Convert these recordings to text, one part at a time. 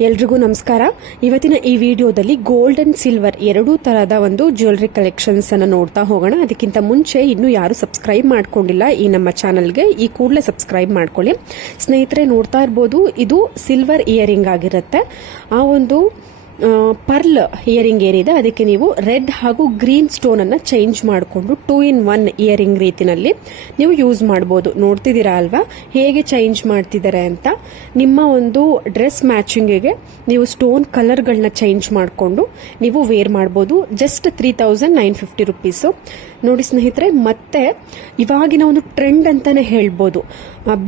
ಎಲ್ರಿಗೂ ನಮಸ್ಕಾರ. ಇವತ್ತಿನ ಈ ವಿಡಿಯೋದಲ್ಲಿ ಗೋಲ್ಡ್ ಅಂಡ್ ಸಿಲ್ವರ್ ಎರಡೂ ತರಹದ ಒಂದು ಜ್ಯುವೆಲರಿ ಕಲೆಕ್ಷನ್ಸ್ ಅನ್ನು ನೋಡ್ತಾ ಹೋಗೋಣ. ಅದಕ್ಕಿಂತ ಮುಂಚೆ ಇನ್ನೂ ಯಾರು ಸಬ್ಸ್ಕ್ರೈಬ್ ಮಾಡ್ಕೊಂಡಿಲ್ಲ ಈ ನಮ್ಮ ಚಾನಲ್ಗೆ, ಈ ಕೂಡಲೇ ಸಬ್ಸ್ಕ್ರೈಬ್ ಮಾಡ್ಕೊಳ್ಳಿ. ಸ್ನೇಹಿತರೆ, ನೋಡ್ತಾ ಇರ್ಬೋದು, ಇದು ಸಿಲ್ವರ್ ಇಯರಿಂಗ್ ಆಗಿರುತ್ತೆ. ಆ ಒಂದು ಪರ್ಲ್ ಇಯರಿಂಗ್ ಏನಿದೆ ಅದಕ್ಕೆ ನೀವು ರೆಡ್ ಹಾಗೂ ಗ್ರೀನ್ ಸ್ಟೋನ್ ಅನ್ನ ಚೇಂಜ್ ಮಾಡಿಕೊಂಡು 2-in-1 ಇಯರಿಂಗ್ ರೀತಿನಲ್ಲಿ ನೀವು ಯೂಸ್ ಮಾಡಬಹುದು. ನೋಡ್ತಿದ್ದೀರಾ ಅಲ್ವಾ ಹೇಗೆ ಚೇಂಜ್ ಮಾಡ್ತಿದ್ದಾರೆ ಅಂತ. ನಿಮ್ಮ ಒಂದು ಡ್ರೆಸ್ ಮ್ಯಾಚಿಂಗಿಗೆ ನೀವು ಸ್ಟೋನ್ ಕಲರ್ಗಳನ್ನ ಚೇಂಜ್ ಮಾಡಿಕೊಂಡು ನೀವು ವೇರ್ ಮಾಡಬಹುದು. Just 3950 rupees. ನೋಡಿ ಸ್ನೇಹಿತರೆ, ಮತ್ತೆ ಇವಾಗಿನ ಒಂದು ಟ್ರೆಂಡ್ ಅಂತಾನೆ ಹೇಳ್ಬೋದು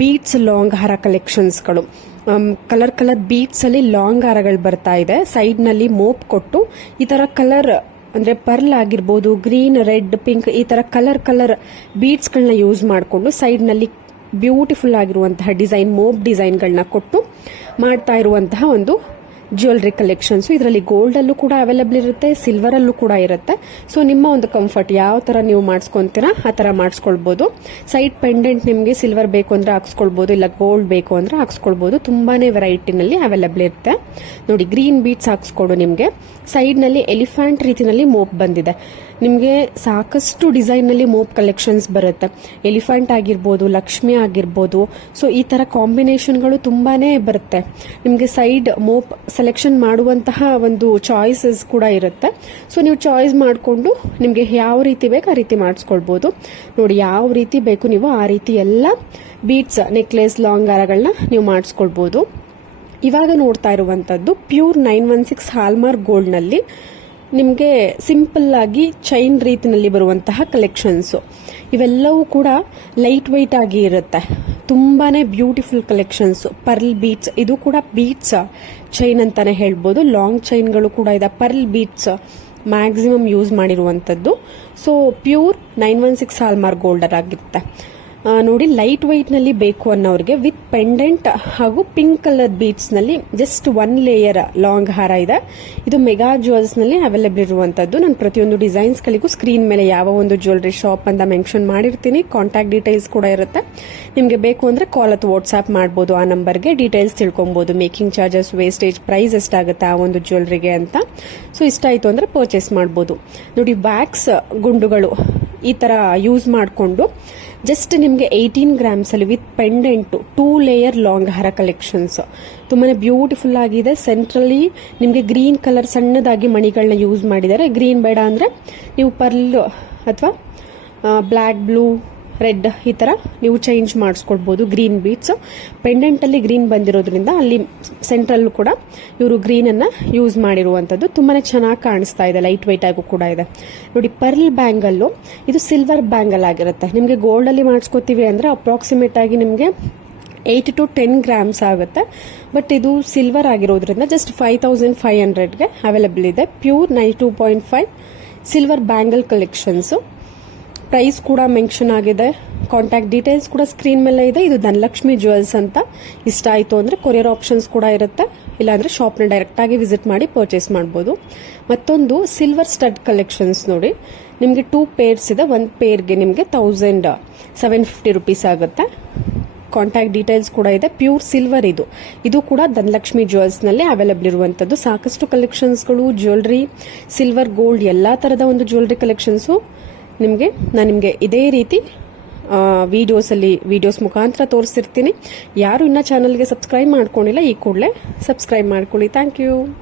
ಬೀಟ್ಸ್ ಲಾಂಗ್ ಹಾರ ಕಲೆಕ್ಷನ್ಸ್ಗಳು. ಕಲರ್ ಬೀಟ್ಸ್ ಅಲ್ಲಿ ಲಾಂಗ್ ಹಾರಗಳು ಬರ್ತಾ ಇದೆ. ಸೈಡ್ ನಲ್ಲಿ ಮೋಪ್ ಕೊಟ್ಟು ಈ ತರ ಕಲರ್ ಅಂದ್ರೆ ಪರ್ಲ್ ಆಗಿರ್ಬೋದು, ಗ್ರೀನ್, ರೆಡ್, ಪಿಂಕ್, ಈ ತರ ಕಲರ್ ಬೀಟ್ಸ್ ಗಳನ್ನ ಯೂಸ್ ಮಾಡಿಕೊಂಡು ಸೈಡ್ ನಲ್ಲಿ ಬ್ಯೂಟಿಫುಲ್ ಆಗಿರುವಂತಹ ಡಿಸೈನ್, ಮೋಪ್ ಡಿಸೈನ್ ಗಳನ್ನ ಕೊಟ್ಟು ಮಾಡ್ತಾ ಇರುವಂತಹ ಒಂದು ಜ್ಯುವೆಲರಿ ಕಲೆಕ್ಷನ್ಸ್. ಇದರಲ್ಲಿ ಗೋಲ್ಡ್ ಅಲ್ಲೂ ಕೂಡ ಅವೈಲೇಬಲ್ ಇರುತ್ತೆ, ಸಿಲ್ವರ್ ಅಲ್ಲೂ ಕೂಡ ಇರುತ್ತೆ. ಸೊ ನಿಮ್ಮ ಒಂದು ಕಂಫರ್ಟ್ ಯಾವ ತರ ನೀವು ಮಾಡಿಸ್ಕೊಂತೀರಾ ಆ ತರ ಮಾಡಿಸ್ಕೊಳ್ಬಹುದು. ಸೈಡ್ ಪೆಂಡೆಂಟ್ ನಿಮಗೆ ಸಿಲ್ವರ್ ಬೇಕು ಅಂದ್ರೆ ಹಾಕ್ಸ್ಕೊಳ್ಬಹುದು, ಇಲ್ಲ ಗೋಲ್ಡ್ ಬೇಕು ಅಂದ್ರೆ ಹಾಕ್ಸ್ಕೊಳ್ಬಹುದು. ತುಂಬಾನೇ ವೆರೈಟಿನಲ್ಲಿ ಅವೈಲೇಬಲ್ ಇರುತ್ತೆ. ನೋಡಿ, ಗ್ರೀನ್ ಬೀಟ್ಸ್ ಹಾಕ್ಸ್ಕೊಡು. ನಿಮಗೆ ಸೈಡ್ ನಲ್ಲಿ ಎಲಿಫೆಂಟ್ ರೀತಿನಲ್ಲಿ ಮೋಪ್ ಬಂದಿದೆ. ನಿಮಗೆ ಸಾಕಷ್ಟು ಡಿಸೈನ್ ನಲ್ಲಿ ಮೋಪ್ ಕಲೆಕ್ಷನ್ಸ್ ಬರುತ್ತೆ. ಎಲಿಫೆಂಟ್ ಆಗಿರ್ಬೋದು, ಲಕ್ಷ್ಮಿ ಆಗಿರ್ಬೋದು. ಸೊ ಈ ತರ ಕಾಂಬಿನೇಷನ್ಗಳು ತುಂಬಾನೇ ಬರುತ್ತೆ. ನಿಮಗೆ ಸೈಡ್ ಮೋಪ್ ಸೆಲೆಕ್ಷನ್ ಮಾಡುವಂತಹ ಒಂದು ಚಾಯ್ಸಸ್ ಕೂಡ ಇರುತ್ತೆ. ಸೊ ನೀವು ಚಾಯ್ಸ್ ಮಾಡಿಕೊಂಡು ನಿಮಗೆ ಯಾವ ರೀತಿ ಬೇಕು ಆ ರೀತಿ ಮಾಡಿಸ್ಕೊಳ್ಬಹುದು. ನೋಡಿ, ಯಾವ ರೀತಿ ಬೇಕು ನೀವು ಆ ರೀತಿ ಎಲ್ಲ ಬೀಟ್ಸ್, ನೆಕ್ಲೆಸ್, ಲಾಂಗ್ ಹಾರಗಳನ್ನ ನೀವು ಮಾಡಿಸ್ಕೊಳ್ಬಹುದು. ಇವಾಗ ನೋಡ್ತಾ ಇರುವಂತದ್ದು ಪ್ಯೂರ್ 916 ಹಾಲ್ಮಾರ್ಕ್ ಗೋಲ್ಡ್ ನಲ್ಲಿ ನಿಮಗೆ ಸಿಂಪಲ್ ಆಗಿ ಚೈನ್ ರೀತಿನಲ್ಲಿ ಬರುವಂತಹ ಕಲೆಕ್ಷನ್ಸ್. ಇವೆಲ್ಲವೂ ಕೂಡ ಲೈಟ್ ವೈಟ್ ಆಗಿ ಇರುತ್ತೆ. ತುಂಬಾನೇ ಬ್ಯೂಟಿಫುಲ್ ಕಲೆಕ್ಷನ್ಸ್. ಪರ್ಲ್ ಬೀಟ್ಸ್, ಇದು ಕೂಡ ಬೀಟ್ಸ್ ಚೈನ್ ಅಂತಾನೆ ಹೇಳ್ಬೋದು. ಲಾಂಗ್ ಚೈನ್ಗಳು ಕೂಡ ಇದೆ. ಪರ್ಲ್ ಬೀಟ್ಸ್ ಮ್ಯಾಕ್ಸಿಮಮ್ ಯೂಸ್ ಮಾಡಿರುವಂತದ್ದು. ಸೊ ಪ್ಯೂರ್ 916 ಹಾಲ್ಮಾರ್ಕ್ ಗೋಲ್ಡರ್ ಆಗಿರುತ್ತೆ. ನೋಡಿ, ಲೈಟ್ ವೈಟ್ ನಲ್ಲಿ ಬೇಕು ಅನ್ನೋರಿಗೆ ವಿತ್ ಪೆಂಡೆಂಟ್ ಹಾಗೂ ಪಿಂಕ್ ಕಲರ್ ಬೀಟ್ಸ್ ನಲ್ಲಿ ಜಸ್ಟ್ 1 ಲೇಯರ್ ಲಾಂಗ್ ಹಾರ ಇದೆ. ಇದು ಮೆಗಾ ಜ್ಯುವೆಲ್ಸ್ ನಲ್ಲಿ ಅವೈಲೇಬಲ್ ಇರುವಂತದ್ದು. ನಾನು ಪ್ರತಿಯೊಂದು ಡಿಸೈನ್ಸ್ ಗಳಿಗೂ ಸ್ಕ್ರೀನ್ ಮೇಲೆ ಯಾವ ಒಂದು ಜ್ಯುವೆಲರಿ ಶಾಪ್ ಅಂತ ಮೆನ್ಷನ್ ಮಾಡಿರ್ತೀನಿ. ಕಾಂಟ್ಯಾಕ್ಟ್ ಡೀಟೇಲ್ಸ್ ಕೂಡ ಇರುತ್ತೆ. ನಿಮಗೆ ಬೇಕು ಅಂದ್ರೆ ಕಾಲ್ ಅಥವಾ ವಾಟ್ಸ್ಆಪ್ ಮಾಡಬಹುದು. ಆ ನಂಬರ್ಗೆ ಡೀಟೇಲ್ಸ್ ತಿಳ್ಕೊಬಹುದು. ಮೇಕಿಂಗ್ ಚಾರ್ಜಸ್, ವೇಸ್ಟೇಜ್, ಪ್ರೈಸ್ ಎಷ್ಟಾಗುತ್ತೆ ಆ ಒಂದು ಜ್ಯುವೆಲರಿಗೆ ಅಂತ. ಸೊ ಇಷ್ಟ ಆಯ್ತು ಅಂದ್ರೆ ಪರ್ಚೇಸ್ ಮಾಡಬಹುದು. ನೋಡಿ, ವ್ಯಾಕ್ಸ್ ಗುಂಡುಗಳು ಈ ತರ ಯೂಸ್ ಮಾಡಿಕೊಂಡು ಜಸ್ಟ್ ನಿಮಗೆ 18 ಗ್ರಾಮ್ಸ್ ಅಲ್ಲಿ ವಿತ್ ಪೆಂಡೆಂಟ್ 2 ಲೇಯರ್ ಲಾಂಗ್ ಹಾರ ಕಲೆಕ್ಷನ್ಸ್ ತುಂಬಾನೇ ಬ್ಯೂಟಿಫುಲ್ ಆಗಿದೆ. ಸೆಂಟ್ರಲಿ ನಿಮಗೆ ಗ್ರೀನ್ ಕಲರ್ ಸಣ್ಣದಾಗಿ ಮಣಿಗಳನ್ನ ಯೂಸ್ ಮಾಡಿದ್ದಾರೆ. ಗ್ರೀನ್ ಬೇಡ ಅಂದ್ರೆ ನೀವು ಪರ್ಲ್ ಅಥವಾ ಬ್ಲಾಕ್, ಬ್ಲೂ, ರೆಡ್ ಈ ತರ ನೀವು ಚೇಂಜ್ ಮಾಡಿಸ್ಕೊಳ್ಬಹುದು. ಗ್ರೀನ್ ಬೀಟ್ಸ್ ಪೆಂಡೆಂಟ್ ಅಲ್ಲಿ ಗ್ರೀನ್ ಬಂದಿರೋದ್ರಿಂದ ಅಲ್ಲಿ ಸೆಂಟ್ರಲ್ ಕೂಡ ಇವರು ಗ್ರೀನ್ ಅನ್ನ ಯೂಸ್ ಮಾಡಿರುವಂತದ್ದು. ತುಂಬಾನೇ ಚೆನ್ನಾಗಿ ಕಾಣಿಸ್ತಾ ಇದೆ. ಲೈಟ್ ವೈಟ್ ಆಗು ಕೂಡ ಇದೆ. ನೋಡಿ, ಪರ್ಲ್ ಬ್ಯಾಂಗಲ್ ಇದು ಸಿಲ್ವರ್ ಬ್ಯಾಂಗಲ್ ಆಗಿರುತ್ತೆ. ನಿಮಗೆ ಗೋಲ್ಡ್ ಅಲ್ಲಿ ಮಾಡಿಸ್ಕೋತೀವಿ ಅಂದ್ರೆ ಅಪ್ರಾಕ್ಸಿಮೇಟ್ ಆಗಿ ನಿಮಗೆ 8 to 10 ಗ್ರಾಮ್ಸ್ ಆಗುತ್ತೆ. ಬಟ್ ಇದು ಸಿಲ್ವರ್ ಆಗಿರೋದ್ರಿಂದ ಜಸ್ಟ್ 5500ಗೆ ಅವೈಲೇಬಲ್ ಇದೆ. Pure 92.5 silver bangle collections. Price ಕೂಡ ಮೆನ್ಷನ್ ಆಗಿದೆ. ಕಾಂಟ್ಯಾಕ್ಟ್ ಡೀಟೇಲ್ಸ್ ಕೂಡ ಸ್ಕ್ರೀನ್ ಮೇಲೆ ಇದೆ. ಇದು ಧನಲಕ್ಷ್ಮಿ ಜ್ಯುವೆಲ್ಸ್ ಅಂತ. ಇಷ್ಟ ಆಯಿತು ಅಂದ್ರೆ ಕೊರಿಯರ್ ಆಪ್ಷನ್ಸ್ ಕೂಡ ಇರುತ್ತೆ. ಇಲ್ಲಾಂದ್ರೆ ಶಾಪ್ನ ಡೈರೆಕ್ಟ್ ಆಗಿ ವಿಸಿಟ್ ಮಾಡಿ ಪರ್ಚೇಸ್ ಮಾಡಬಹುದು. ಮತ್ತೊಂದು ಸಿಲ್ವರ್ ಸ್ಟಡ್ ಕಲೆಕ್ಷನ್ಸ್. ನೋಡಿ, ನಿಮಗೆ 2 ಪೇರ್ಸ್ ಇದೆ. 1 ಪೇರ್ಗೆ ನಿಮಗೆ 1750 ರುಪೀಸ್ ಆಗುತ್ತೆ. ಕಾಂಟ್ಯಾಕ್ಟ್ ಡೀಟೇಲ್ಸ್ ಕೂಡ ಇದೆ. ಪ್ಯೂರ್ ಸಿಲ್ವರ್ ಇದು ಕೂಡ ಧನಲಕ್ಷ್ಮಿ ಜ್ಯುವೆಲ್ಸ್ ನಲ್ಲಿ ಅವೈಲೇಬಲ್ ಇರುವಂತದ್ದು. ಸಾಕಷ್ಟು ಕಲೆಕ್ಷನ್ಸ್ಗಳು, ಜ್ಯುವೆಲರಿ, ಸಿಲ್ವರ್, ಗೋಲ್ಡ್ ಎಲ್ಲಾ ತರದ ಒಂದು ಜ್ಯುವೆಲರಿ ಕಲೆಕ್ಷನ್ಸ್ ನಾನು ನಿಮಗೆ ಇದೇ ರೀತಿ ವಿಡಿಯೋಸ್ ಮುಖಾಂತರ ತೋರಿಸ್ತಿರ್ತೀನಿ. ಯಾರು ಇನ್ನ ಚಾನಲ್ಗೆ ಸಬ್ಸ್ಕ್ರೈಬ್ ಮಾಡ್ಕೊಂಡಿಲ್ಲ ಈ ಕೂಡಲೇ ಸಬ್ಸ್ಕ್ರೈಬ್ ಮಾಡ್ಕೊಳ್ಳಿ. Thank you.